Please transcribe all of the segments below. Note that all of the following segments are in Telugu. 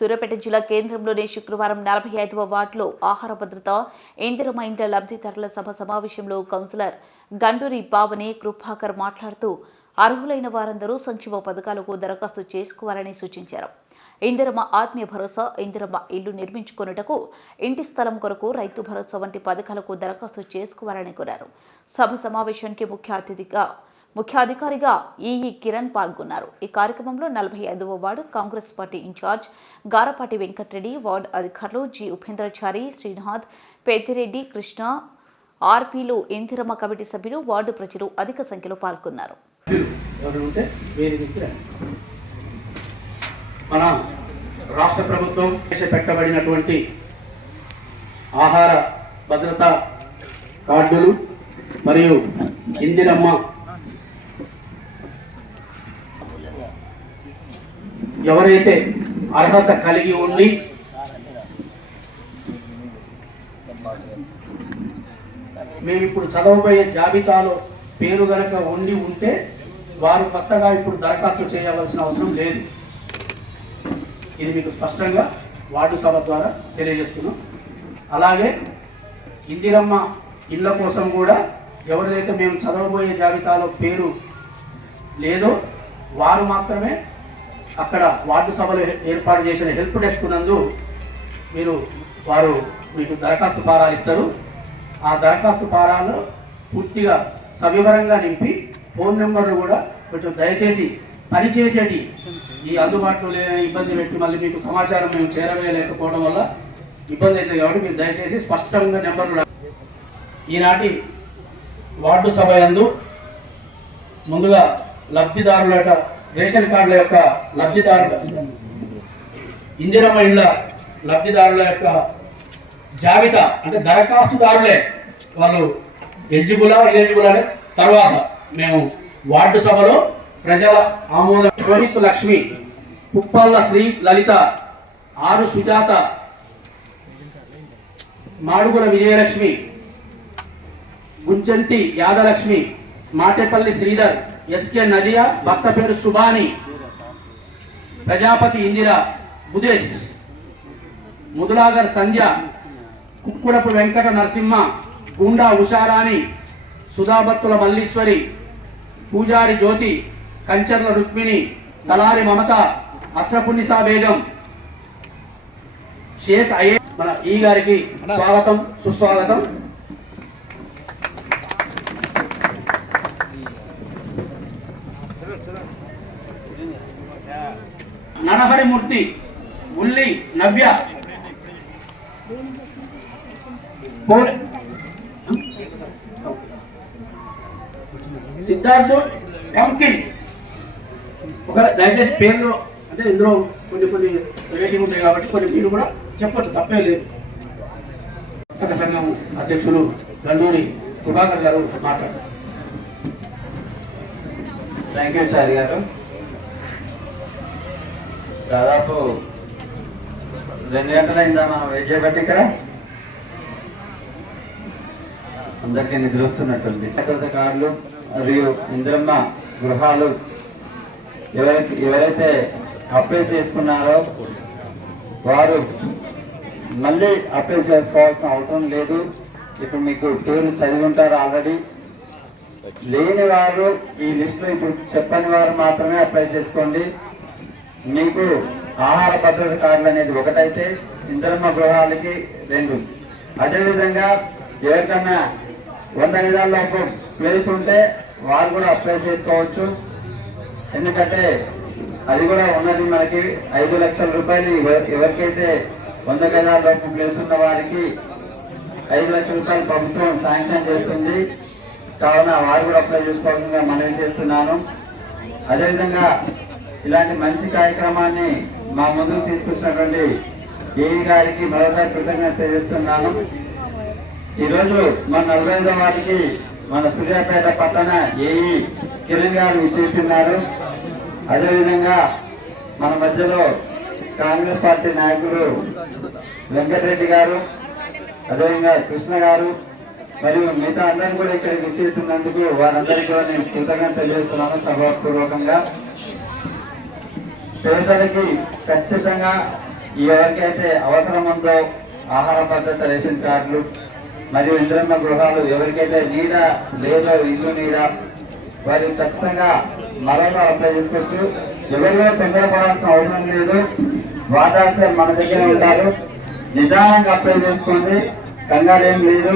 సూర్యాపేట జిల్లా కేంద్రంలోని శుక్రవారం నలభై ఐదవ వార్డులో ఆహార భద్రత ఇందిరమ ఇండ్ల లబ్ధిదారుల సభ సమావేశంలో కౌన్సిలర్ గండూరి పావని కృపాకర్ మాట్లాడుతూ అర్హులైన వారందరూ సంక్షేమ పథకాలకు దరఖాస్తు చేసుకోవాలని సూచించారు. ఇందిరమ్మ ఆత్మీయ భరోసా ఇందిరమ్మ ఇల్లు నిర్మించుకొనుటకు ఇంటి స్థలం కొరకు రైతు భరోసా వంటి పథకాలకు దరఖాస్తు చేసుకోవాలని కోరారు. సభ సమావేశానికి ముఖ్య అతిథిగా ముఖ్య అధికారిగా ఈఈ కిరణ్ పాల్గొన్నారు. ఈ కార్యక్రమంలో నలభై ఐదవ ward Congress party in-charge Garapati Venkatareddy ward అధికారులు జి. ఉపేంద్రచారి శ్రీనాథ్ పేతిరెడ్డి కృష్ణ ఆర్పీలు ఇందిరమ్మ కమిటీ సభ్యులు వార్డు ప్రజలు అధిక సంఖ్యలో పాల్గొన్నారు. మన రాష్ట్ర ప్రభుత్వం పెట్టబడినటువంటి ఆహార భద్రత కార్డులు మరియు ఇందిరమ్మ ఎవరైతే అర్హత కలిగి ఉండి మేము ఇప్పుడు చదవబోయే జాబితాలో పేరు గనక ఉండి ఉంటే వారు కొత్తగా ఇప్పుడు దరఖాస్తు చేయవలసిన అవసరం లేదు. ఇది మీకు స్పష్టంగా వార్డు సభ ద్వారా తెలియజేస్తున్నాం. అలాగే ఇందిరమ్మ ఇళ్ళ కోసం కూడా ఎవరిదైతే మేము చదవబోయే జాబితాలో పేరు లేదో వారు మాత్రమే అక్కడ వార్డు సభలో ఏర్పాటు చేసిన హెల్ప్ డెస్క్ నందు మీరు వారు మీకు దరఖాస్తు పారా ఇస్తారు. ఆ దరఖాస్తు పారాలు పూర్తిగా సవివరంగా నింపి ఫోన్ నెంబర్లు కూడా కొంచెం దయచేసి పనిచేసేటి ఈ అందుబాటులో లేని ఇబ్బంది పెట్టి మళ్ళీ మీకు సమాచారం మేము చేరవేయలేకపోవడం వల్ల ఇబ్బంది అవుతుంది కాబట్టి మీరు దయచేసి స్పష్టంగా నెంబర్లు ఈనాటి వార్డు సభ యందు ముందుగా లబ్ధిదారులట రేషన్ కార్డుల యొక్క లబ్ధిదారుల ఇందిరమ్మ ఇళ్ళ లబ్ధిదారుల యొక్క జాబితా అంటే దరఖాస్తుదారులే వాళ్ళు ఎలిజిబులా ఇనెలిజిబుల్ అనే తర్వాత మేము వార్డు సభలో ప్రజల ఆమోద రోహిత్ లక్ష్మి పుప్పాళ్ళ శ్రీ లలిత ఆరు సుజాత మాడుగుల విజయలక్ష్మి గుంచంతి యాదలక్ష్మి మాటేపల్లి శ్రీధర్ ఎస్కే నజియా భక్త పేరు సుబాని ప్రజాపతి ఇందిర బుదేశ్ ముదులాగర్ సంధ్య కుక్కుడపు వెంకట నరసింహ గుండా ఉషారాణి సుధాభక్తుల మల్లీశ్వరి పూజారి జ్యోతి కంచర్ల రుక్మిణి తలారి మమత అస్రపున్నిసా బేగం. షేక్ అయ్యే మన ఈ గారికి స్వాగతం సుస్వాగతం. నరహరిమూర్తి ఉల్లి నవ్య. పోల్- సిద్ధార్థ్ టంకిన్ ఒక దయచేసి పేర్లు అంటే ఇందులో కొన్ని కొన్ని రేటింగ్ ఉంటాయి కాబట్టి కొన్ని మీరు కూడా చెప్పొచ్చు తప్పే లేదు. సంఘం అధ్యక్షులు గండూరి ప్రభాకర్ గారు మాట్లాడతారు థ్యాంక్ యూ సార్ గారు దాదాపు రెండు గంటలైందా మనం వెయిట్ చేయబట్టి ఇక్కడ? అందరికీ నిద్ర వస్తున్నట్టుంది భద్రత మరియు ఇంద్రమ్మ గృహాలు ఎవరైతే ఎవరైతే అప్లై చేసుకున్నారో వారు మళ్ళీ అప్లై చేసుకోవాల్సిన అవసరం లేదు. ఇప్పుడు మీకు పేరు చదివి ఉంటారు ఆల్రెడీ లేని వారు ఈ లిస్టు ఇప్పుడు చెప్పని వారు మాత్రమే అప్లై చేసుకోండి. మీకు ఆహార భద్రత కార్డులు అనేది ఒకటైతే ఇంద్రమ్మ గృహాలకి రెండు. అదేవిధంగా ఎవరికన్నా వంద విధాల్లోపు ప్లేస్ ఉంటే వారు కూడా అప్లై చేసుకోవచ్చు. ఎందుకంటే అది కూడా ఉన్నది మనకి ఐదు లక్షల రూపాయలు ఎవరికైతే వంద గజాల్లోపు ప్లేస్ ఉన్న వారికి ఐదు లక్షల రూపాయలు ప్రభుత్వం శాంక్షన్ చేస్తుంది. కావున వారు కూడా అప్లై చేసుకోవాలని మనవి చేస్తున్నాను. అదేవిధంగా ఇలాంటి మంచి కార్యక్రమాన్ని మా ముందుకు తీసుకొచ్చినటువంటి ఏఈ గారికి మరోసారి కృతజ్ఞత తెలియజేస్తున్నాను. ఈరోజు మన నలభై ఐదో వారికి మన సూర్యాపేట పట్టణ ఏఈ కిరణ్ గారు విచ్చేస్తున్నారు. అదేవిధంగా మన మధ్యలో కాంగ్రెస్ పార్టీ నాయకులు వెంకటరెడ్డి గారు అదేవిధంగా కృష్ణ గారు మరియు మిగతా అందరం కూడా ఇక్కడికి విచ్చేసినందుకు వారందరికీ కూడా నేను కృతజ్ఞత తెలియజేస్తున్నాను సభాపూర్వకంగా పేదలకి ఖచ్చితంగా ఎవరికైతే అవసరం ఉందో ఆహార భద్రత రేషన్ కార్డులు మరియు ఇంద్రమ్మ గృహాలు ఎవరికైతే నీడ లేదో ఇల్లు నీడ వారు ఖచ్చితంగా మరోగా అప్లై చేసుకోవచ్చు. ఎవరు కూడా తొందరపడాల్సిన అవసరం లేదు. వాటాసర్ మన దగ్గర ఉంటారు. నిదానంగా అప్లై చేసుకోండి. కంగారు ఏం లేదు.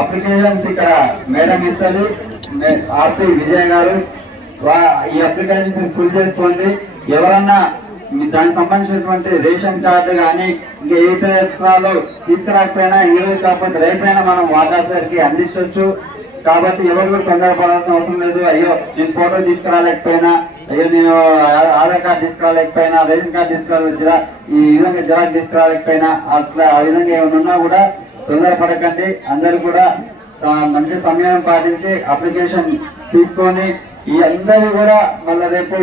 అప్లికేషన్స్ ఇక్కడ మేడం ఇస్తుంది. ఆర్పి విజయ్ గారు. ఈ అప్లికేషన్ ఫుల్ చేసుకోండి. ఎవరన్నా దానికి సంబంధించినటువంటి రేషన్ కార్డు కానీ ఇంకా ఏ ప్రయత్నాలు తీసుకురాకపోయినా ఈ రోజు కాకపోతే రేపైనా మనం వాటాసర్కి అందించవచ్చు కాబట్టి ఎవరు కూడా తొందరపడాల్సిన అవసరం లేదు. అయ్యో నేను ఫోటో తీసుకురాలేకపోయినా అయ్యో నేను ఆధార్ కార్డు తీసుకురాలేకపోయినా రేషన్ కార్డు తీసుకురాలేదా ఈ విధంగా జిరాక్ తీసుకురాలేకపోయినా అట్లా ఆ విధంగా ఏమైనా ఉన్నా కూడా తొందరపడకండి. అందరూ కూడా మంచి సమయం పాటించి అప్లికేషన్ తీసుకొని ఈ అందరూ కూడా మళ్ళీ రేపు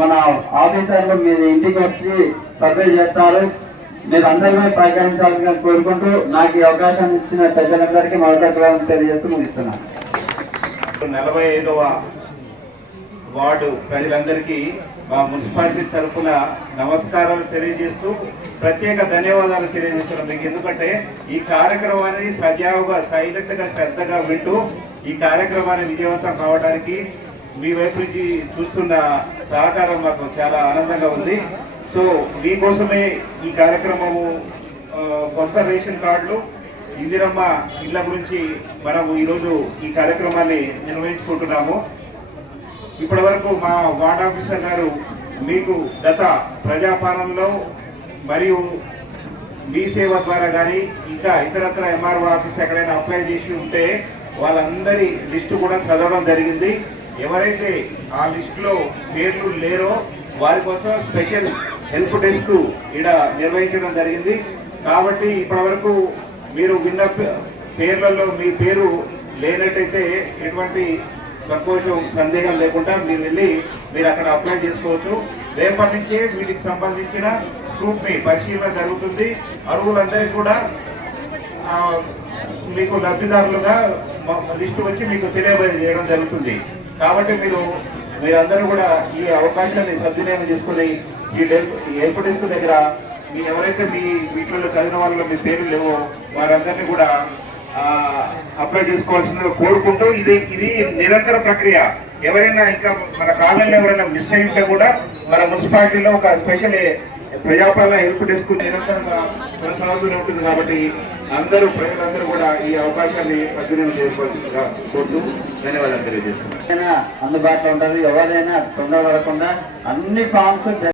మన ఆఫీసర్లు మీ ఇంటికి వచ్చి సర్వే చేస్తారు. మీరు అందరినీ సహకరించాలని కోరుకుంటూ నాకు ఈ అవకాశం ఇచ్చిన ప్రజలందరికీ మరొక తెలియజేస్తూ ముగిస్తున్నాను. నలభై ఐదవ వార్డు ప్రజలందరికీ మా మున్సిపాలిటీ తరఫున నమస్కారాలు తెలియజేస్తూ ప్రత్యేక ధన్యవాదాలు తెలియజేస్తున్నాం మీకు. ఎందుకంటే ఈ కార్యక్రమాన్ని సజావుగా సైలెంట్గా శ్రద్ధగా వింటూ ఈ కార్యక్రమాన్ని విజయవంతం కావడానికి మీ వైపు నుంచి చూస్తున్న సహకారం మాకు చాలా ఆనందంగా ఉంది. సో మీకోసమే ఈ కార్యక్రమము కొత్త రేషన్ కార్డులు ఇందిరమ్మ ఇళ్ళ గురించి మనము ఈరోజు ఈ కార్యక్రమాన్ని నిర్వహించుకుంటున్నాము. ఇప్పటి వరకు మా వార్డ్ ఆఫీసర్ గారు మీకు గత ప్రజాపాలనలో మరియు మీ సేవ ద్వారా కానీ ఇంకా ఇతరత్ర ఎంఆర్ఓ ఆఫీస్ ఎక్కడైనా అప్లై చేసి ఉంటే వాళ్ళందరి లిస్టు కూడా చదవడం జరిగింది. ఎవరైతే ఆ లిస్టులో పేర్లు లేరో వారి కోసం స్పెషల్ హెల్ప్ డెస్క్ ఇక్కడ నిర్వహించడం జరిగింది. కాబట్టి ఇప్పటివరకు మీరు విన్న పే- పేర్లలో మీ పేరు లేనట్టయితే ఎటువంటి సంకోచం సందేహం లేకుండా మీరు వెళ్ళి మీరు అక్కడ అప్లై చేసుకోవచ్చు. రేపటి నుంచే వీటికి సంబంధించిన స్క్రూట్ని పరిశీలన జరుగుతుంది. అరువులందరికీ కూడా మీకు లబ్ధిదారులుగా లిస్టు వచ్చి మీకు తెలియజేయడం జరుగుతుంది. కాబట్టి మీరు మీరందరూ కూడా ఈ అవకాశాన్ని సద్వినియోగం చేసుకుని ఈ ఎయిర్పోర్ట్ ఈ దగ్గర మీ ఎవరైతే మీ వీటిలో చదివిన వాళ్ళలో మీ పేరు లేవో వారందరినీ కూడా అప్లై చేసుకోవాల్సిందిగా కోరుకుంటూ ఇది ఇది నిరంతర ప్రక్రియ. ఎవరైనా ఇంకా మన కాలనీలో ఎవరైనా మిస్ అయి ఉంటే కూడా మన మున్సిపాలిటీలో ఒక స్పెషల్ ప్రజాపాలన హెల్ప్ డెస్క్ నిరంతరంగా కొనసాగుతూనే ఉంటుంది కాబట్టి అందరూ ప్రజలందరూ కూడా ఈ అవకాశాన్ని సద్వినియోగం చేసుకోవాల్సిందిగా కోరుతూ ధన్యవాదాలు తెలియజేస్తున్నాను. అందుబాటులో ఉంటారు ఎవరైనా తొందర పడకుండా అన్ని ఫామ్స్